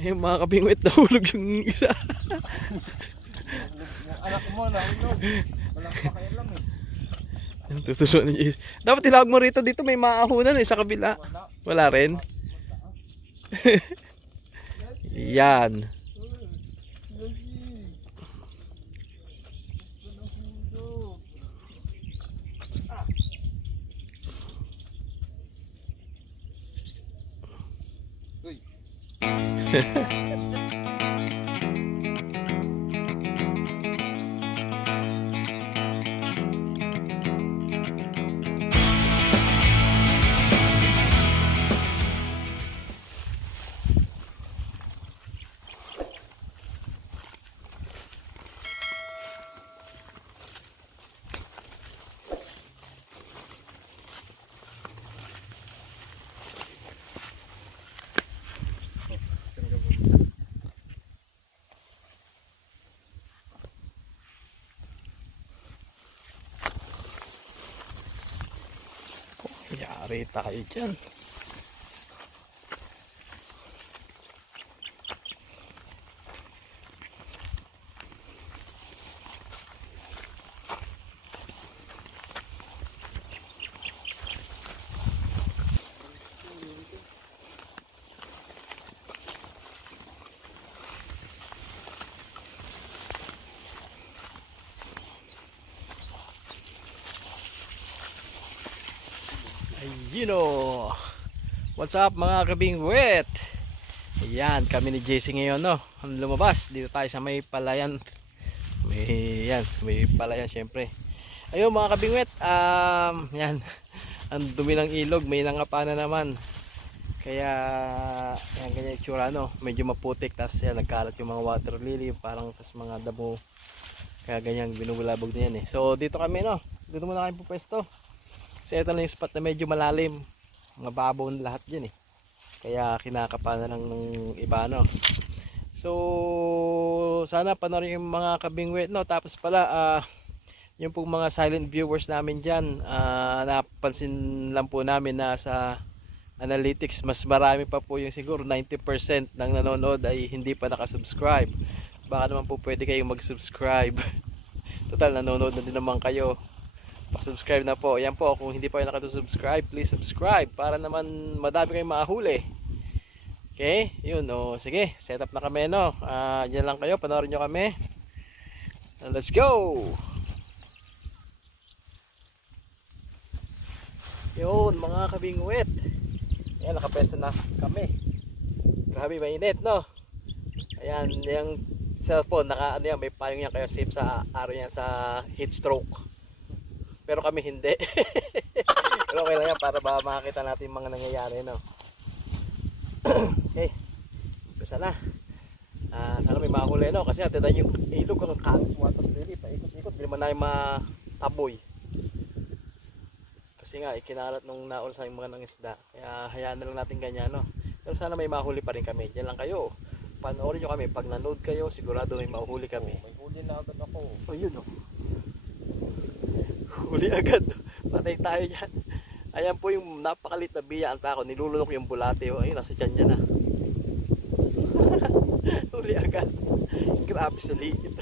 Ayun mga kabingwit, nahulog yung isa. Yung anak mo nahulog. Walang pakialam eh. Tutulungan ni Jason. Dapat tinawag mo rito, dito may maahunan sa kabila. Wala. Wala rin. Yan. Yari tayo dyan. Ayun o. What's up mga kabingwit? Ayan, kami ni JC ngayon no. Ang lumabas, dito tayo sa may palayan. May palayan syempre. Ayun mga kabingwit, yan. Ang dumi ng ilog, may nangapa na naman. Kaya, yan ganyan yung tsura no. Medyo maputik, tapos yan, nagkalat yung mga water lily, parang tas mga damo. Kaya ganyan, binubulabog na yan eh. So dito kami no, dito muna kami pupwesto. Kasi ito lang yung spot na medyo malalim. Mga babaw na lahat dyan eh. Kaya kinakapa na lang ng iba no. So sana panoorin yung mga kabingwit no. Tapos pala yung pong mga silent viewers namin dyan, napansin lang po namin na sa analytics mas marami pa po yung siguro 90% ng nanonood ay hindi pa nakasubscribe. Baka naman po pwede kayong mag-subscribe. Total nanonood na din naman kayo. Pa-subscribe na po. Ayan po, kung hindi pa kayo nakasubscribe, please subscribe para naman madami kayong mahuli. Okay, yun o. Sige, set up na kami no. Diyan lang kayo, panoorin nyo kami. Let's go! Yun mga kabingwit. Ayan, nakapesto na kami. Grabe mainit no. Ayan, yung cellphone, ano yan, may payong yan kayo safe sa araw yan sa heat stroke. Pero kami hindi. Pero okay lang yan para ba makakita natin yung mga nangyayari no. Okay, bisa na. Sana may mahuli no. Kasi natin yung ilog ang kalat water lily. Paikot-ikot, hindi naman na yung mataboy. Kasi nga ikinalat nung naul sa mga nangisda. Kaya hayaan na lang natin ganyan no. Pero sana may mahuli pa rin kami. Diyan lang kayo. Panoorin nyo kami. Pag nanood kayo, sigurado may mahuli kami. May huli na agad ako. Oh yun oh. Huli agad. Patay tayo dyan. Ayan po yung napakalit na biya ang tako. Nilulunok yung bulate. Ayun, nasa dyan niya na. Huli agad. Grabe sa liit.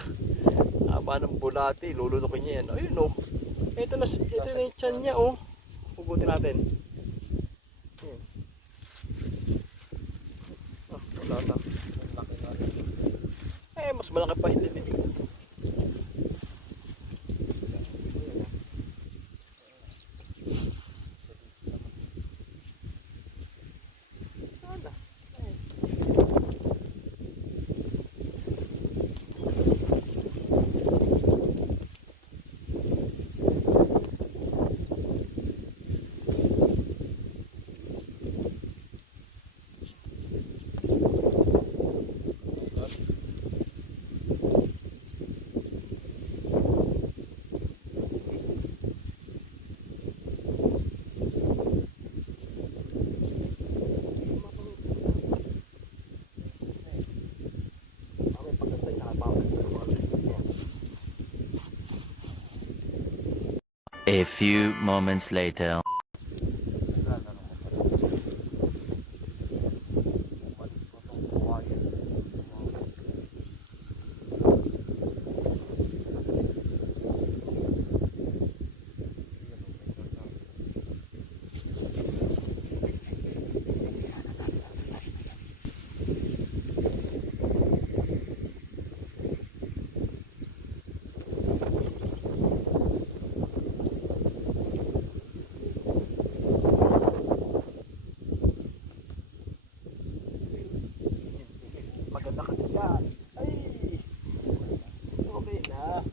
Haba ng bulate. Lulunokin niya yan. Ayun o. Ito na yung tiyan niya o. Hugutin natin. Wala na. Mas malaki pa hindi. A few moments later. Maganda ka dyan. Ay! Okay na.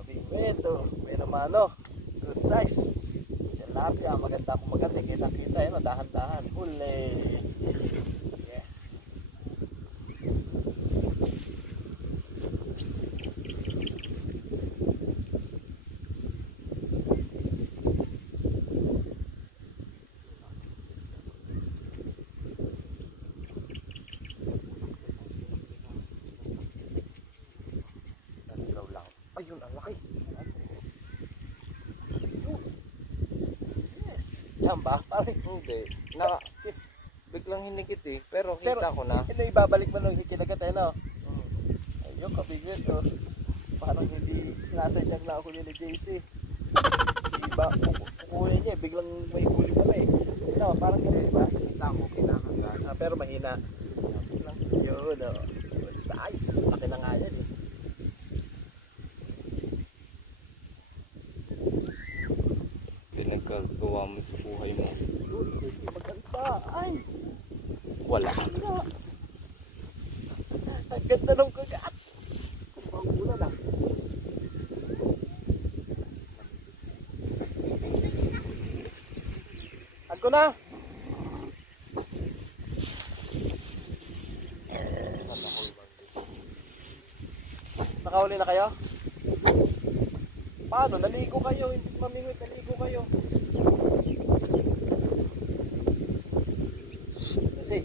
Kabingwit, oh. May naman, oh. Good size. Tilapia, maganda kung maganda. Kita-kita, yun, dahan-dahan. Huli. Yes. Naligaw lang. Ayun, ang laki. Yes. Diyan ba? Parang Hindi. Biglang hinigit eh. Pero Pero- kita ko na. hindi, ibabalik mo nung kinagat, eh, no? Ayun, kabigyan, oh. Parang hindi sinasadyang na huli ni JC. Iba, kukunin niya, biglang may huli pala eh. No, parang ganun, diba? Kita ko kinakagat. Pero mahina. Yun, oh. Good size. Laki na nga yan eh. Pinagkagawa mo sa buhay mo. Yun, maganda. Ay, Wala. ano? Ang ganda ng kagat. Ang ulan ah. Ako na. Nakahuli na kayo? Paano? Naligo kayo. Hindi mamingwit. Naligo kayo. Kasi.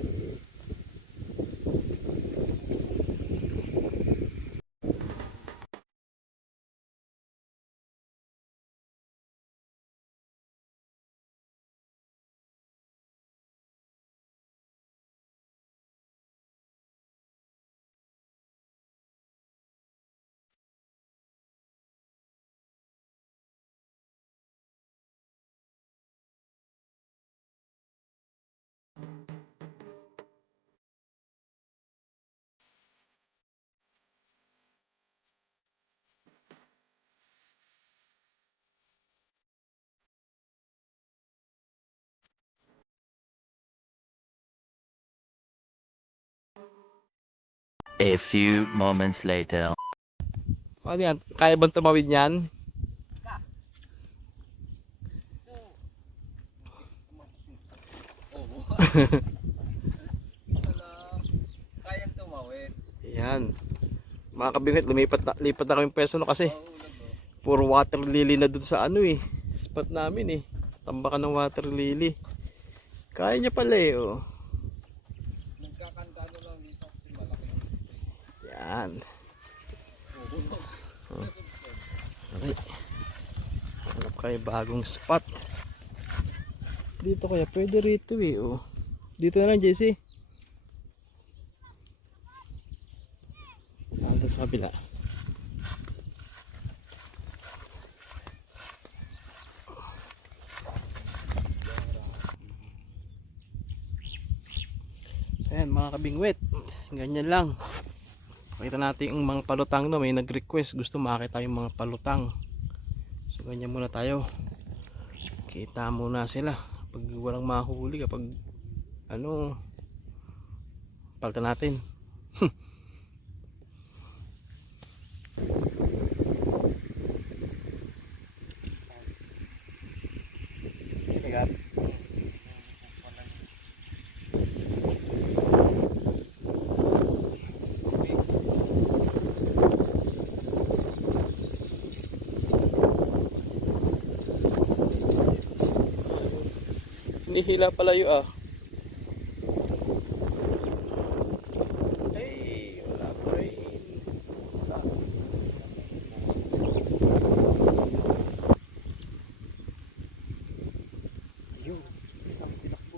A few moments later. Ano yan? Kaya bang tumawid yan? Kayang tumawid. Yan. Mga kabingit, lipat na kami peso no kasi puro water lily na dun sa ano eh. Spot namin eh. Tambakan ng water lily. Kaya niya pala eh oh. Nagkakanta na lang dito kasi malaki yung Yan. Okay. Hanap kayo bagong spot. Dito kaya pwede rito eh oh. Dito na lang JC. Ando sa kabila. Ayan mga kabingwit, ganyan lang. Pakita natin yung mga palutang no, may nag-request gusto makita yung mga palutang. So ganyan muna tayo. Kita muna sila pag walang mahuli kapag ano palta natin. Nihila pala yung ah. Ay, wala pa rin. Ayun, isang tinakbo.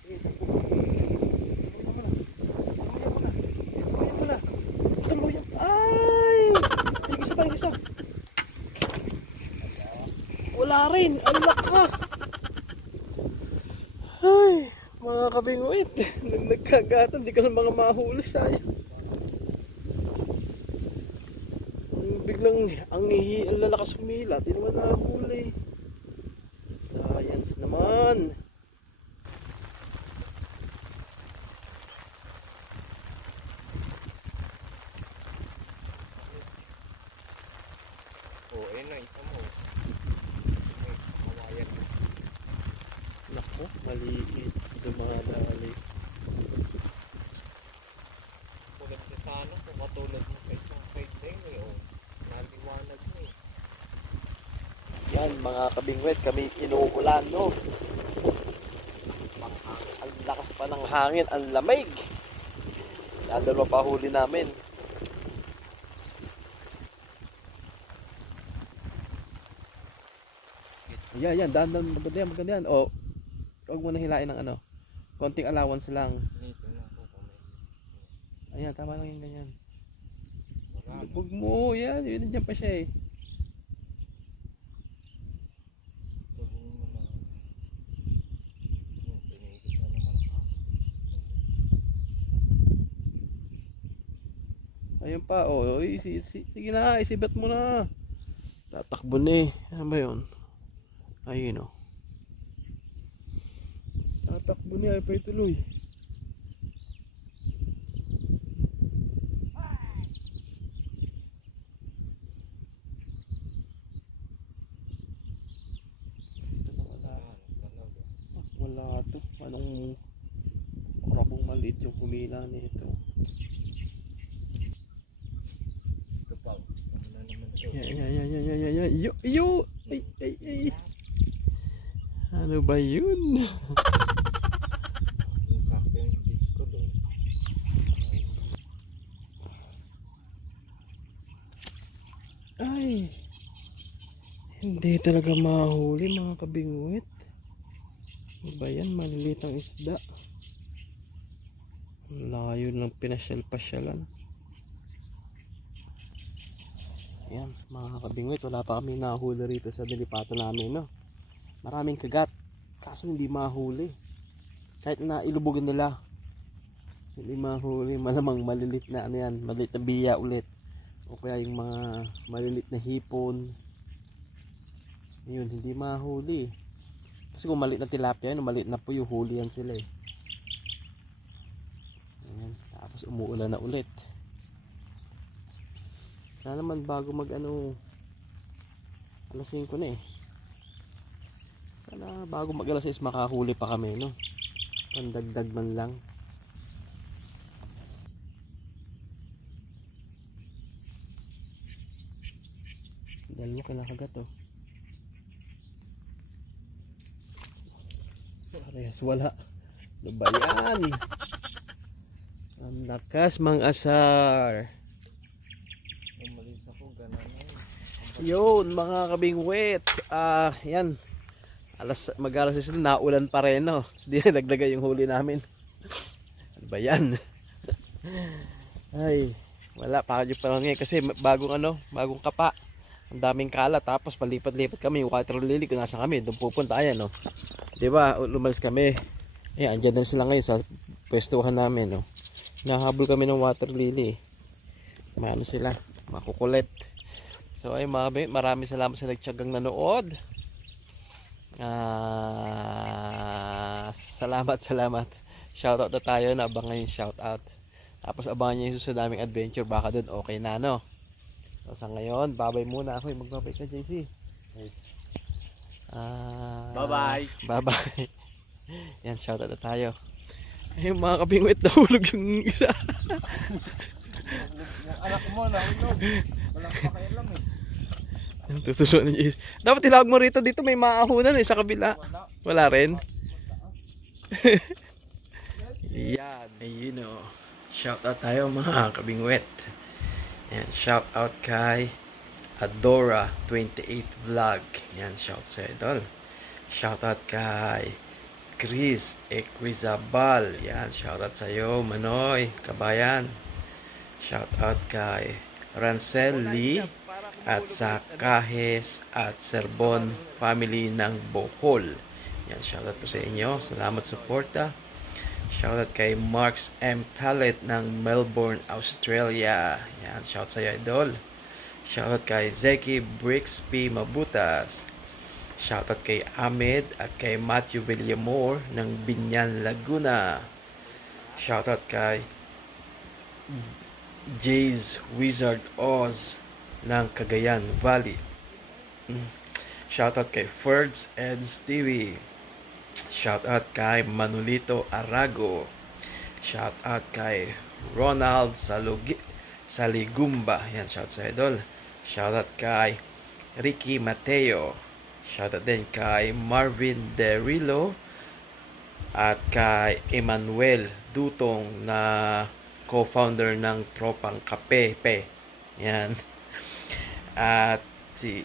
Sige, takbo. Kumain mo na. Tuluyan. Ay! Isa pa, isa. Wala rin. Alak ka. Ay, mga kabingwit, nagkagatan, di ka lang mga mahuli, sayang. Biglang ang lalakas humila, di naman nahuli. Science naman. Yan mga kabingwet, kami inuulan no. Ang lakas pa ng hangin, ang lamig. Dadalo pa huli namin. Yan, dahan-dahan, maganda yan. O, huwag mo na hilain ng ano. Konting allowance lang. Dito na po kami. Ayan, tama lang yung ganyan. Wala. Huwag mo, yan, yun nandiyan pa siya eh. Tuloy mo na. Yung pinigit na naman. Ayun pa, oh, sige na, isibat mo na. Tatakbo na eh. Ano ba yun? Ayun oh. Tatakbo niya, ay pa ituloy. Wala to. Anong karabong maliit yung humila nito. Ito pa. Ano na naman ito? Yan. Yo! Ay. Ano ba yun? Yung sakto yung beach ko doon. Ay. Hindi talaga mahuli mga kabingwit. Ano ba yan? Maliliit ang isda. Layo ng pinasyal-pasyalan. Yan mga kabingwit, wala pa kami nahuli rito sa nilipatan namin no. Maraming kagat kaso hindi mahuli. Kahit na ilubugan nila hindi mahuli. Malamang malilit na ano yan, malilit na biya ulit o kaya yung mga malilit na hipon. Yun, hindi mahuli kasi kung maliit na tilapia yun, maliit na po yung huli yan sila eh. Ayan, tapos umuulan na ulit. Sana naman bago mag ano alas 5 na eh. Sana bago mag alas 6 makahuli pa kami no. Pandagdag man lang. Dahil mo kinakagat oh. Parehas wala. Ano ba yan? Ang lakas mang asar. Umalis ako, gano'n na yun. Yun mga kabingwit. Yan. Mag-alas 6 na, naulan pa rin no. Hindi na dagdagan yung huli namin. Ano ba yan? Ay, wala pa kayo pa ngayon kasi bagong kapa. Ang daming kalat tapos palipat-lipat kami yung water lily kung nasa kami, doon pupunta ayan no. 'Di ba? Lumalis kami. Ayan, andiyan na sila ngayon sa pwestuhan namin no. Nahabol kami ng water lily. Maano sila, makukulit. So ay mga kabingwit, maraming salamat sa nagtiyagang nanood. Salamat. Shoutout na tayo, naabangan yung shoutout. Tapos abangan nyo yung susunod naming adventure, baka doon okay na no. So sa ngayon, babay muna ako. Magbabay ka JC. Bye-bye. Bye-bye. Yan, shoutout na tayo. Ayun mga kabingwit, nahulog yung isa. Yung anak mo, nahulog. Walang pakialam eh. Tutulungan niyo. Dapat tilawag mo rito, dito may maahunan sa kabila. Wala rin. Yan, ayun o. Shoutout tayo mga kabingwit. Yan, shoutout kay Adora28 Vlog. Yan, shout sa idol. Shoutout kay Chris Equizabal. Yan, shoutout sa iyo, Manoy, kabayan. Shoutout kay Rancel Lee at sa Kahes at Serbon family ng Bohol. Yan, shoutout po sa inyo. Salamat suporta. Shoutout kay Marks M. Talet ng Melbourne, Australia. Yan, shout sa iyo, idol. Shoutout kay Zeki Bricks P. Mabutas. Shoutout kay Ahmed at kay Matthew Villamor ng Binyan, Laguna. Shoutout kay Jay's Wizard Oz ng Cagayan Valley. Shoutout kay Ferds Eds TV. Shoutout kay Manolito Arago. Shoutout kay Ronald Saligumba. Yan, shout sa idol. Shoutout kay Ricky Mateo. Shoutout din kay Marvin Derillo at kay Emmanuel Dutong na co-founder ng Tropang Kape. Yan. At si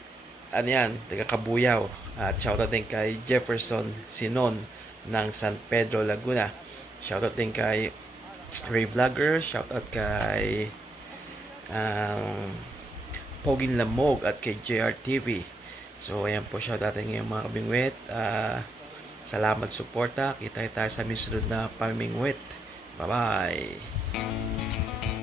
ano yan, taga Kabuyaw. At shoutout din kay Jefferson Sinon ng San Pedro, Laguna. Shoutout din kay Ray Vlogger. Shoutout kay Poging Lamog at kay JRTV. So ayan po, shoutout din ngayon mga kabingwit. Salamat suporta. Kita tayo sa susunod na pamimingwit. Bye bye.